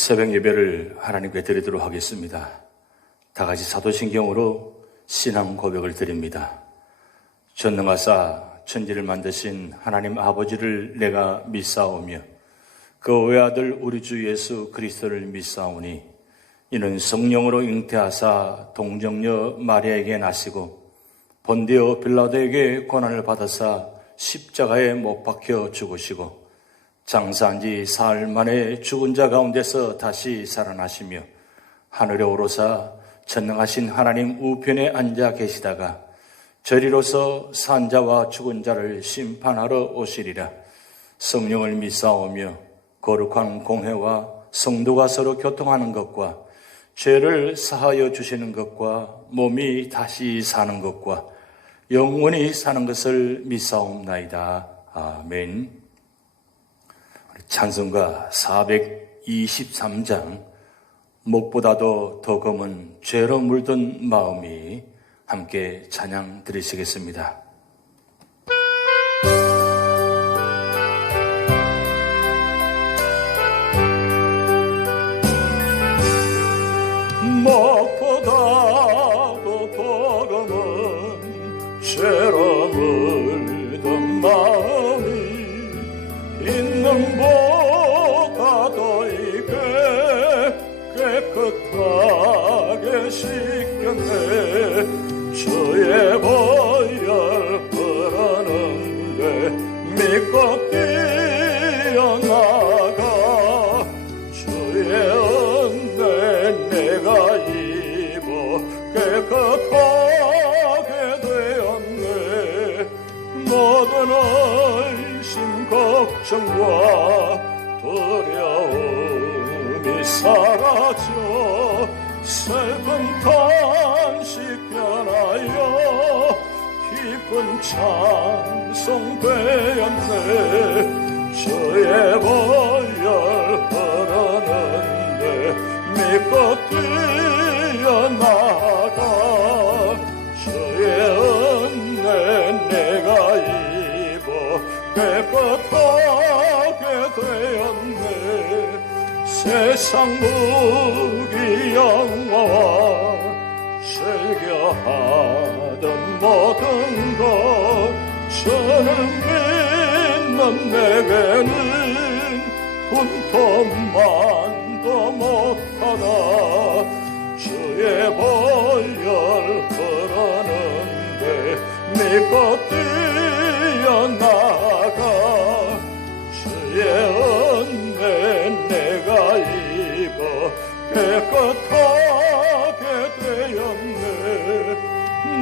새벽 예배를 하나님께 드리도록 하겠습니다. 다 같이 사도신경으로 신앙 고백을 드립니다. 전능하사 천지를 만드신 하나님 아버지를 내가 믿사오며 그 외아들 우리 주 예수 그리스도를 믿사오니 이는 성령으로 잉태하사 동정녀 마리아에게 나시고 본디오 빌라도에게 고난을 받아사 십자가에 못 박혀 죽으시고 장사한 지 사흘 만에 죽은 자 가운데서 다시 살아나시며 하늘에 오르사 전능하신 하나님 우편에 앉아 계시다가 저리로서 산 자와 죽은 자를 심판하러 오시리라. 성령을 믿사오며 거룩한 공회와 성도가 서로 교통하는 것과 죄를 사하여 주시는 것과 몸이 다시 사는 것과 영원히 사는 것을 믿사옵나이다. 아멘. 찬송가 423장 목보다도 더 검은 죄로 물든 마음이 함께 찬양 드리시겠습니다. 목보다도 더 검은 죄로 물든 마음이 있는 보다도 이게 깨끗하게 씻겼네. 주의 보혈 흐르는데 믿고 뛰어나가 주의 은혜 내가 입어 깨끗하게 되었네. 모든 의심 걱정과 두려움이 사라져 슬픈 탄식 변하여 기쁜 찬송 되었네. 주의 보혈 흐르는데 믿고 뛰어나가 주의 은혜 내가 입어 깨끗하게 되었네. 세상 무기 영화와 즐겨하던 모든 것 주는 믿는 내게는 분토만도 못하다. 주의 보혈 흐르는데 믿고 뛰어나가 주의 은혜 내가 입어 깨끗하게 되었네.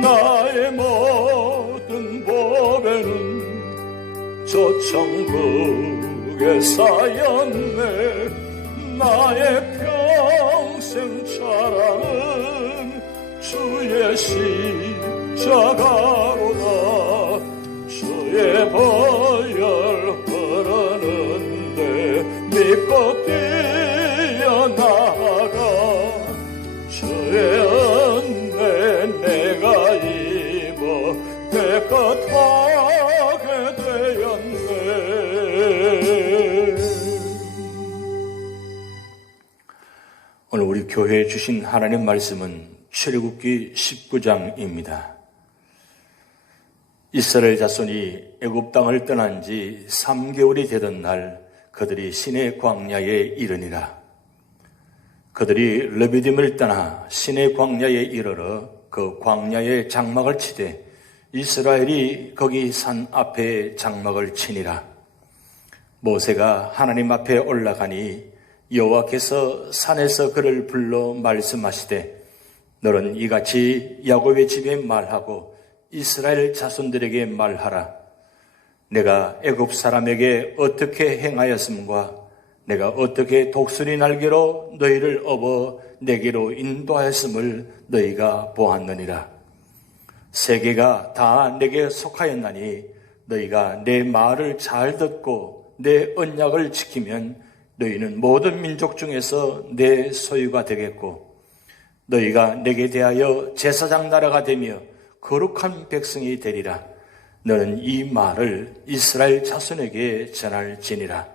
나의 모든 보배는 저 천국에 쌓였네. 나의 평생 자랑은 주의 십자가로다. 주의 보혈 흐르는데 믿고 뛰어나가 주의 은혜 내가 입어 깨끗하게 되었네. 오늘 우리 교회에 주신 하나님 말씀은 출애굽기 19장입니다. 이스라엘 자손이 애굽 땅을 떠난 지 3개월이 되던 날 그들이 시내 광야에 이르니라. 그들이 르비딤을 떠나 시내 광야에 이르러 그 광야에 장막을 치되 이스라엘이 거기 산 앞에 장막을 치니라. 모세가 하나님 앞에 올라가니 여호와께서 산에서 그를 불러 말씀하시되 너는 이같이 야곱의 집에 말하고 이스라엘 자손들에게 말하라. 내가 애굽 사람에게 어떻게 행하였음과 내가 어떻게 독수리 날개로 너희를 업어 내게로 인도하였음을 너희가 보았느니라. 세계가 다 내게 속하였나니 너희가 내 말을 잘 듣고 내 언약을 지키면 너희는 모든 민족 중에서 내 소유가 되겠고 너희가 내게 대하여 제사장 나라가 되며 거룩한 백성이 되리라. 너는 이 말을 이스라엘 자손에게 전할지니라.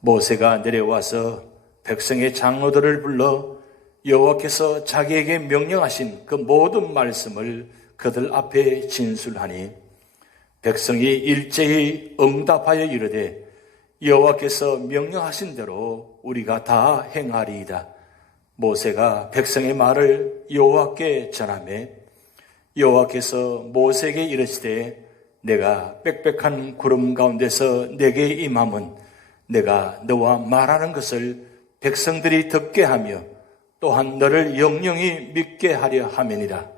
모세가 내려와서 백성의 장로들을 불러 여호와께서 자기에게 명령하신 그 모든 말씀을 그들 앞에 진술하니 백성이 일제히 응답하여 이르되 여호와께서 명령하신 대로 우리가 다 행하리이다. 모세가 백성의 말을 여호와께 전하매 여호와께서 모세에게 이르시되 내가 빽빽한 구름 가운데서 내게 임함은 내가 너와 말하는 것을 백성들이 듣게 하며 또한 너를 영영히 믿게 하려 함이니라.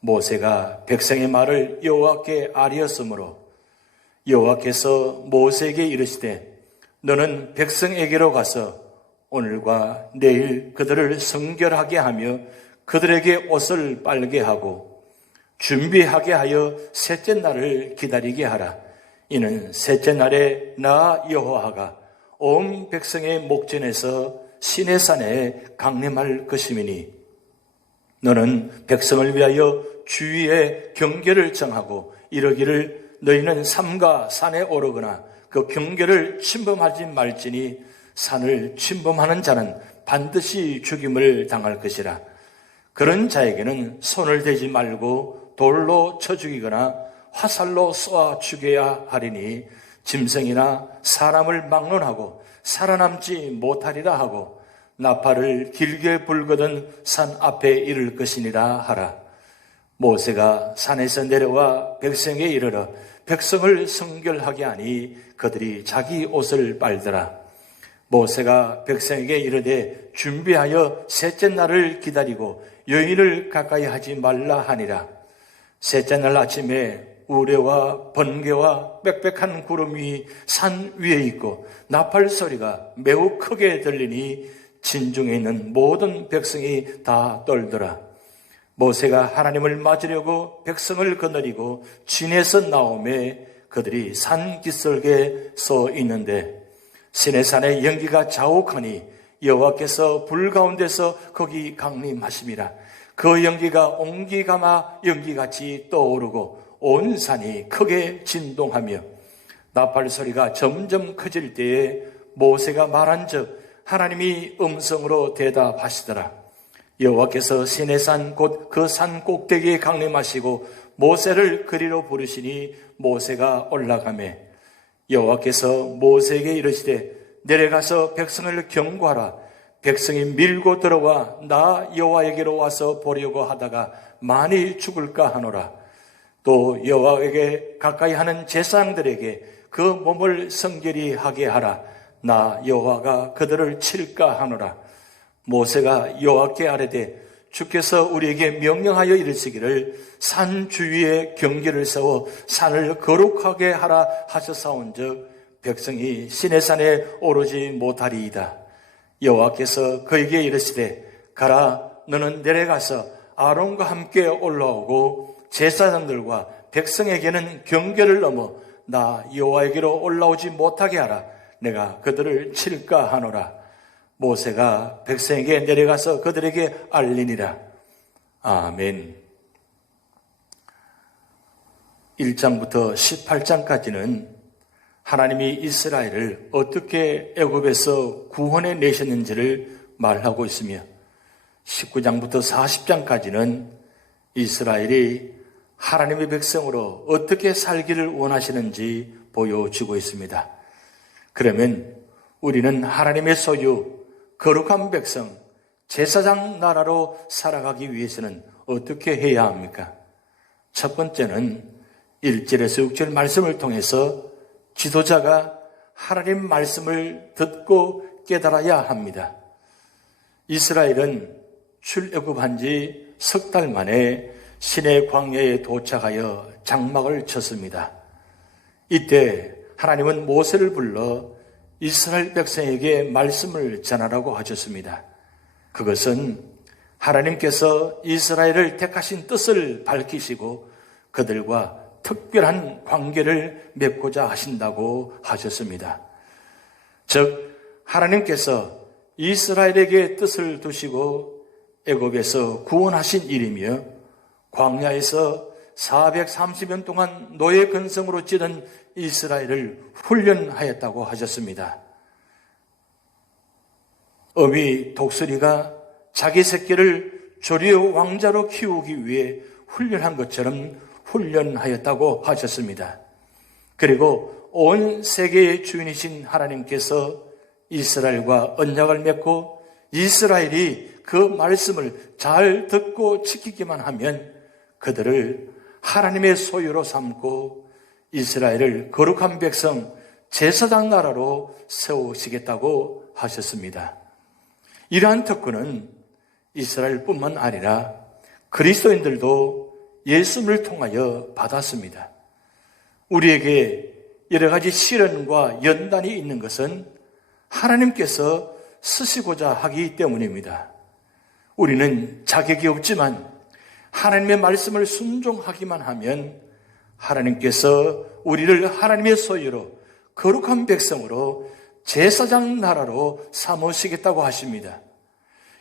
모세가 백성의 말을 여호와께 아뢰었으므로 여호와께서 모세에게 이르시되 너는 백성에게로 가서 오늘과 내일 그들을 성결하게 하며 그들에게 옷을 빨게 하고 준비하게 하여 셋째 날을 기다리게 하라. 이는 셋째 날에 나 여호와가 온 백성의 목전에서 시내산에 강림할 것임이니 너는 백성을 위하여 주위에 경계를 정하고 이르기를 너희는 삼가 산에 오르거나 그 경계를 침범하지 말지니 산을 침범하는 자는 반드시 죽임을 당할 것이라. 그런 자에게는 손을 대지 말고 돌로 쳐 죽이거나 화살로 쏘아 죽여야 하리니 짐승이나 사람을 막론하고 살아남지 못하리라 하고 나팔을 길게 불거든 산 앞에 이를 것이니라 하라. 모세가 산에서 내려와 백성에게 이르러 백성을 성결하게 하니 그들이 자기 옷을 빨더라. 모세가 백성에게 이르되 준비하여 셋째 날을 기다리고 여인을 가까이 하지 말라 하니라. 셋째 날 아침에 우레와 번개와 빽빽한 구름이 산 위에 있고 나팔 소리가 매우 크게 들리니 진중에 있는 모든 백성이 다 떨더라. 모세가 하나님을 맞으려고 백성을 거느리고 진에서 나오매 그들이 산 기슭에 서 있는데 시내산의 연기가 자욱하니 여호와께서 불 가운데서 거기 강림하심이라. 그 연기가 옹기가마 연기같이 떠오르고 온 산이 크게 진동하며 나팔 소리가 점점 커질 때에 모세가 말한즉 하나님이 음성으로 대답하시더라. 여호와께서 시내산 곧 그 산 꼭대기에 강림하시고 모세를 그리로 부르시니 모세가 올라가매 여호와께서 모세에게 이르시되 내려가서 백성을 경고하라. 백성이 밀고 들어와 나 여호와에게로 와서 보려고 하다가 많이 죽을까 하노라. 또 여호와에게 가까이 하는 제사장들에게 그 몸을 성결히 하게 하라. 나 여호와가 그들을 칠까 하노라. 모세가 여호와께 아뢰되 주께서 우리에게 명령하여 이르시기를 산 주위에 경계를 세워 산을 거룩하게 하라 하셨사온즉 백성이 시내산에 오르지 못하리이다. 여호와께서 그에게 이르시되 가라. 너는 내려가서 아론과 함께 올라오고 제사장들과 백성에게는 경계를 넘어 나 여호와에게로 올라오지 못하게 하라. 내가 그들을 칠까 하노라. 모세가 백성에게 내려가서 그들에게 알리니라. 아멘. 1장부터 18장까지는 하나님이 이스라엘을 어떻게 애굽에서 구원해 내셨는지를 말하고 있으며 19장부터 40장까지는 이스라엘이 하나님의 백성으로 어떻게 살기를 원하시는지 보여주고 있습니다. 그러면 우리는 하나님의 소유, 거룩한 백성, 제사장 나라로 살아가기 위해서는 어떻게 해야 합니까? 첫 번째는 1절에서 6절 말씀을 통해서 지도자가 하나님 말씀을 듣고 깨달아야 합니다. 이스라엘은 출애굽한 지 석 달 만에 시내 광야에 도착하여 장막을 쳤습니다. 이때 하나님은 모세를 불러 이스라엘 백성에게 말씀을 전하라고 하셨습니다. 그것은 하나님께서 이스라엘을 택하신 뜻을 밝히시고 그들과 특별한 관계를 맺고자 하신다고 하셨습니다. 즉 하나님께서 이스라엘에게 뜻을 두시고 애굽에서 구원하신 일이며 광야에서 430년 동안 노예 근성으로 찌른 이스라엘을 훈련하였다고 하셨습니다. 어미 독수리가 자기 새끼를 조리의 왕자로 키우기 위해 훈련한 것처럼 훈련하였다고 하셨습니다. 그리고 온 세계의 주인이신 하나님께서 이스라엘과 언약을 맺고 이스라엘이 그 말씀을 잘 듣고 지키기만 하면 그들을 하나님의 소유로 삼고 이스라엘을 거룩한 백성 제사장 나라로 세우시겠다고 하셨습니다. 이러한 특권은 이스라엘뿐만 아니라 그리스도인들도 예수님을 통하여 받았습니다. 우리에게 여러 가지 시련과 연단이 있는 것은 하나님께서 쓰시고자 하기 때문입니다. 우리는 자격이 없지만 하나님의 말씀을 순종하기만 하면 하나님께서 우리를 하나님의 소유로 거룩한 백성으로 제사장 나라로 삼으시겠다고 하십니다.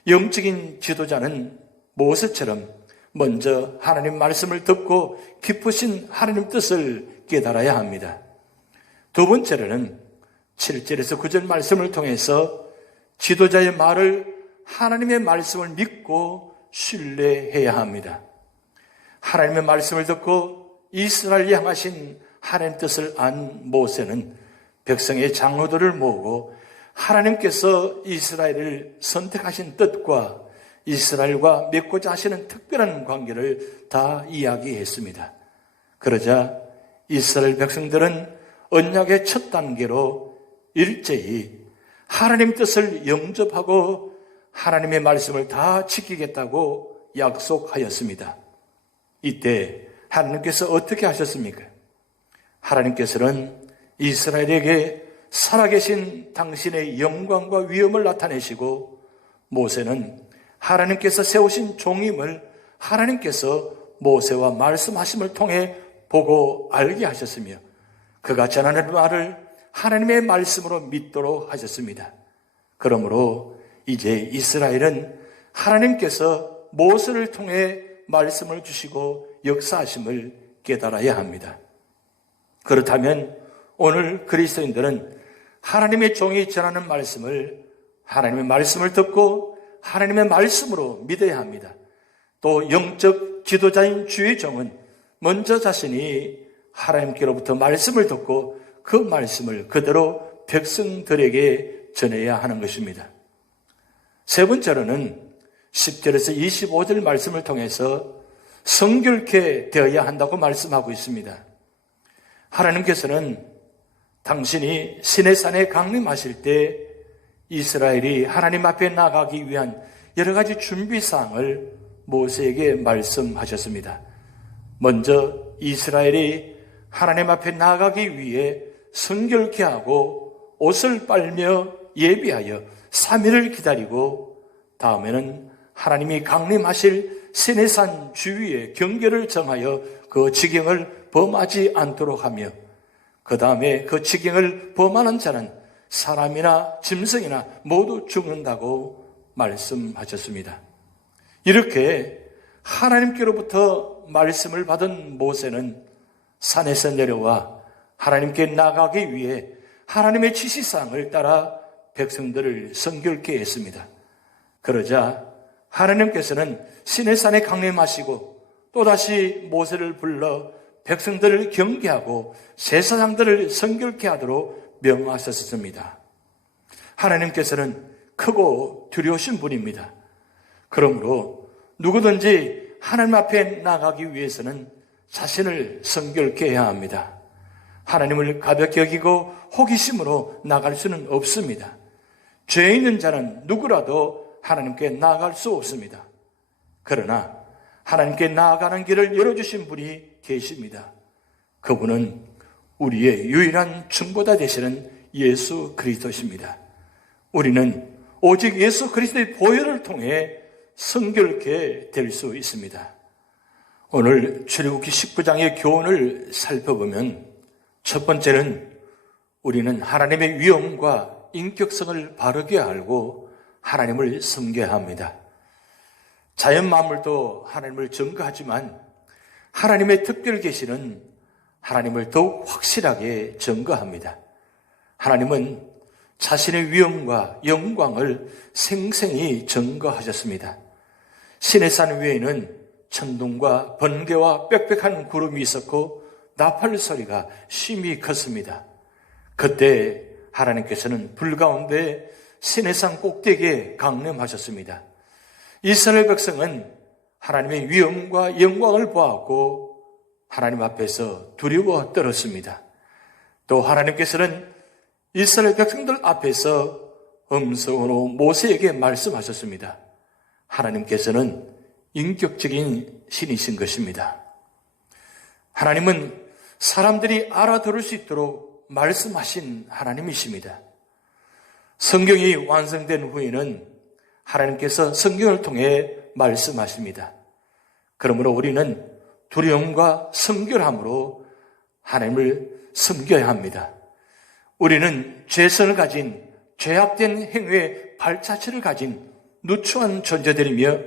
영적인 지도자는 모세처럼 먼저 하나님 말씀을 듣고 깊으신 하나님 뜻을 깨달아야 합니다. 두 번째로는 7절에서 9절 말씀을 통해서 지도자의 말을 하나님의 말씀을 믿고 신뢰해야 합니다. 하나님의 말씀을 듣고 이스라엘 향하신 하나님 뜻을 안 모세는 백성의 장로들을 모으고 하나님께서 이스라엘을 선택하신 뜻과 이스라엘과 맺고자 하시는 특별한 관계를 다 이야기했습니다. 그러자 이스라엘 백성들은 언약의 첫 단계로 일제히 하나님 뜻을 영접하고 하나님의 말씀을 다 지키겠다고 약속하였습니다. 이때 하나님께서 어떻게 하셨습니까? 하나님께서는 이스라엘에게 살아계신 당신의 영광과 위엄을 나타내시고 모세는 하나님께서 세우신 종임을 하나님께서 모세와 말씀하심을 통해 보고 알게 하셨으며 그가 전하는 말을 하나님의 말씀으로 믿도록 하셨습니다. 그러므로 이제 이스라엘은 하나님께서 모세를 통해 말씀을 주시고 역사하심을 깨달아야 합니다. 그렇다면 오늘 그리스도인들은 하나님의 종이 전하는 말씀을 하나님의 말씀을 듣고 하나님의 말씀으로 믿어야 합니다. 또 영적 지도자인 주의 종은 먼저 자신이 하나님께로부터 말씀을 듣고 그 말씀을 그대로 백성들에게 전해야 하는 것입니다. 세 번째로는 10절에서 25절 말씀을 통해서 성결케 되어야 한다고 말씀하고 있습니다. 하나님께서는 당신이 시내산에 강림하실 때 이스라엘이 하나님 앞에 나가기 위한 여러 가지 준비사항을 모세에게 말씀하셨습니다. 먼저 이스라엘이 하나님 앞에 나가기 위해 성결케 하고 옷을 빨며 예비하여 3일을 기다리고 다음에는 하나님이 강림하실 시내산 주위에 경계를 정하여 그 지경을 범하지 않도록 하며 그 다음에 그 지경을 범하는 자는 사람이나 짐승이나 모두 죽는다고 말씀하셨습니다. 이렇게 하나님께로부터 말씀을 받은 모세는 산에서 내려와 하나님께 나가기 위해 하나님의 지시사항을 따라 백성들을 성결케 했습니다. 그러자 하나님께서는 시내산에 강림하시고 또다시 모세를 불러 백성들을 경계하고 제사장들을 성결케 하도록 명하셨습니다. 하나님께서는 크고 두려우신 분입니다. 그러므로 누구든지 하나님 앞에 나가기 위해서는 자신을 성결케 해야 합니다. 하나님을 가볍게 여기고 호기심으로 나갈 수는 없습니다. 죄 있는 자는 누구라도 하나님께 나아갈 수 없습니다. 그러나 하나님께 나아가는 길을 열어주신 분이 계십니다. 그분은 우리의 유일한 중보자 되시는 예수 그리스도십니다. 우리는 오직 예수 그리스도의 보혈을 통해 성결케 될 수 있습니다. 오늘 출애굽기 19장의 교훈을 살펴보면 첫 번째는 우리는 하나님의 위엄과 인격성을 바르게 알고 하나님을 섬겨야 합니다. 자연 만물도 하나님을 증거하지만 하나님의 특별 계시는 하나님을 더욱 확실하게 증거합니다. 하나님은 자신의 위엄과 영광을 생생히 증거하셨습니다. 시내산 위에는 천둥과 번개와 빽빽한 구름이 있었고 나팔 소리가 심히 컸습니다. 그때 하나님께서는 불 가운데 시내산 꼭대기에 강림하셨습니다. 이스라엘 백성은 하나님의 위엄과 영광을 보았고 하나님 앞에서 두려워 떨었습니다. 또 하나님께서는 이스라엘 백성들 앞에서 음성으로 모세에게 말씀하셨습니다. 하나님께서는 인격적인 신이신 것입니다. 하나님은 사람들이 알아들을 수 있도록 말씀하신 하나님이십니다. 성경이 완성된 후에는 하나님께서 성경을 통해 말씀하십니다. 그러므로 우리는 두려움과 성결함으로 하나님을 섬겨야 합니다. 우리는 죄성을 가진 죄악된 행위의 발자취를 가진 누추한 존재들이며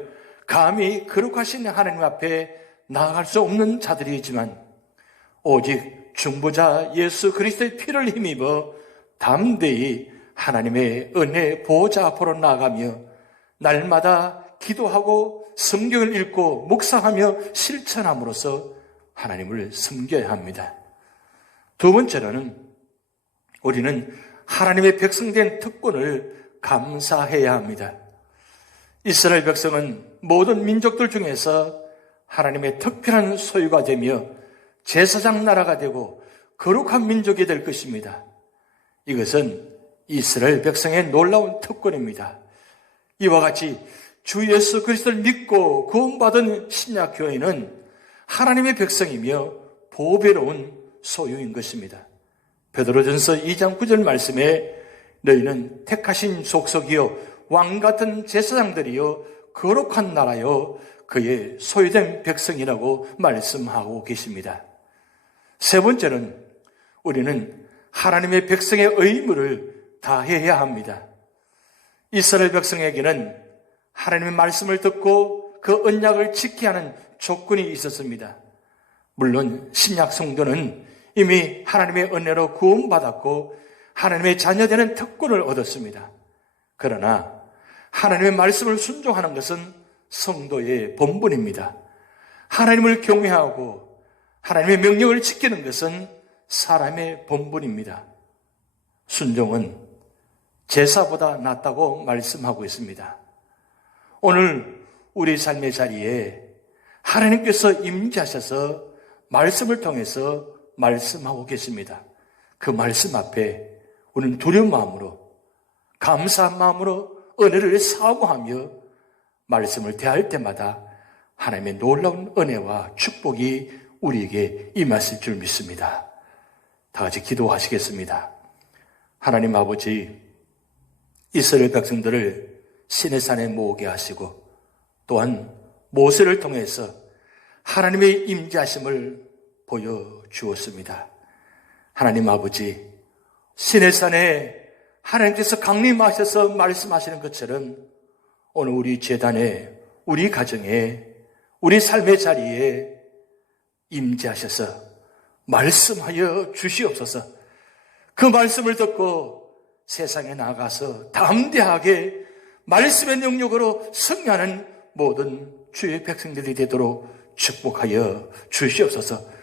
감히 거룩하신 하나님 앞에 나아갈 수 없는 자들이지만 오직 중보자 예수 그리스도의 피를 힘입어 담대히 하나님의 은혜 보호자 앞으로 나아가며 날마다 기도하고 성경을 읽고 묵상하며 실천함으로써 하나님을 섬겨야 합니다. 두 번째로는 우리는 하나님의 백성된 특권을 감사해야 합니다. 이스라엘 백성은 모든 민족들 중에서 하나님의 특별한 소유가 되며 제사장 나라가 되고 거룩한 민족이 될 것입니다. 이것은 이스라엘 백성의 놀라운 특권입니다. 이와 같이 주 예수 그리스도를 믿고 구원받은 신약교회는 하나님의 백성이며 보배로운 소유인 것입니다. 베드로전서 2장 9절 말씀에 너희는 택하신 족속이요 왕같은 제사장들이요 거룩한 나라요 그의 소유된 백성이라고 말씀하고 계십니다. 세 번째는 우리는 하나님의 백성의 의무를 다해야 합니다. 이스라엘 백성에게는 하나님의 말씀을 듣고 그 언약을 지켜야 하는 조건이 있었습니다. 물론 신약 성도는 이미 하나님의 은혜로 구원받았고 하나님의 자녀되는 특권을 얻었습니다. 그러나 하나님의 말씀을 순종하는 것은 성도의 본분입니다. 하나님을 경외하고 하나님의 명령을 지키는 것은 사람의 본분입니다. 순종은 제사보다 낫다고 말씀하고 있습니다. 오늘 우리 삶의 자리에 하나님께서 임재하셔서 말씀을 통해서 말씀하고 계십니다. 그 말씀 앞에 우리는 두려운 마음으로 감사한 마음으로 은혜를 사모하며 말씀을 대할 때마다 하나님의 놀라운 은혜와 축복이 우리에게 임하실 줄 믿습니다. 다 같이 기도하시겠습니다. 하나님 아버지, 이스라엘 백성들을 시내산에 모으게 하시고 또한 모세를 통해서 하나님의 임재하심을 보여주었습니다. 하나님 아버지, 시내산에 하나님께서 강림하셔서 말씀하시는 것처럼 오늘 우리 제단에, 우리 가정에, 우리 삶의 자리에 임재하셔서 말씀하여 주시옵소서. 그 말씀을 듣고 세상에 나가서 담대하게 말씀의 능력으로 승리하는 모든 주의 백성들이 되도록 축복하여 주시옵소서.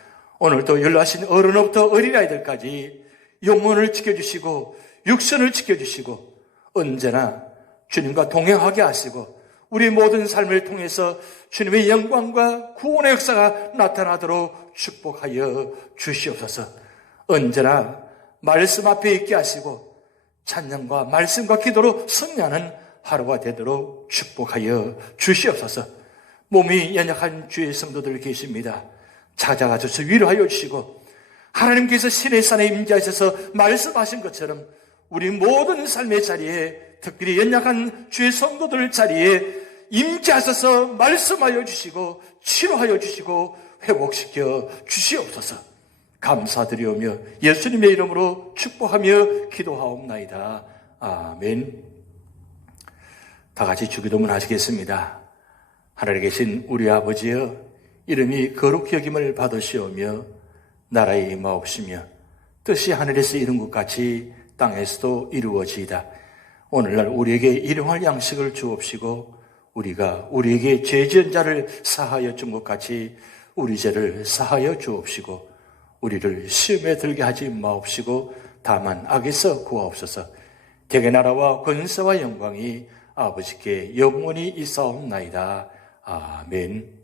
오늘도 연락하신 어른부터 어린아이들까지 영혼을 지켜주시고 육선을 지켜주시고 언제나 주님과 동행하게 하시고 우리 모든 삶을 통해서 주님의 영광과 구원의 역사가 나타나도록 축복하여 주시옵소서. 언제나 말씀 앞에 있게 하시고 찬양과 말씀과 기도로 승리하는 하루가 되도록 축복하여 주시옵소서. 몸이 연약한 주의 성도들 계십니다. 찾아가 주셔서 위로하여 주시고 하나님께서 시내산에 임재하셔서 말씀하신 것처럼 우리 모든 삶의 자리에 특별히 연약한 주의 성도들 자리에 임재하셔서 말씀하여 주시고 치료하여 주시고 회복시켜 주시옵소서. 감사드리오며 예수님의 이름으로 축복하며 기도하옵나이다. 아멘. 다 같이 주기도문 하시겠습니다. 하늘에 계신 우리 아버지여, 이름이 거룩히 여김을 받으시오며 나라의 임하옵시며 뜻이 하늘에서 이룬 것 같이 땅에서도 이루어지이다. 오늘날 우리에게 일용할 양식을 주옵시고 우리가 우리에게 죄 지은 자를 사하여 준 것 같이 우리 죄를 사하여 주옵시고 우리를 시험에 들게 하지 마옵시고 다만 악에서 구하옵소서. 대개 나라와 권세와 영광이 아버지께 영원히 있사옵나이다. 아멘.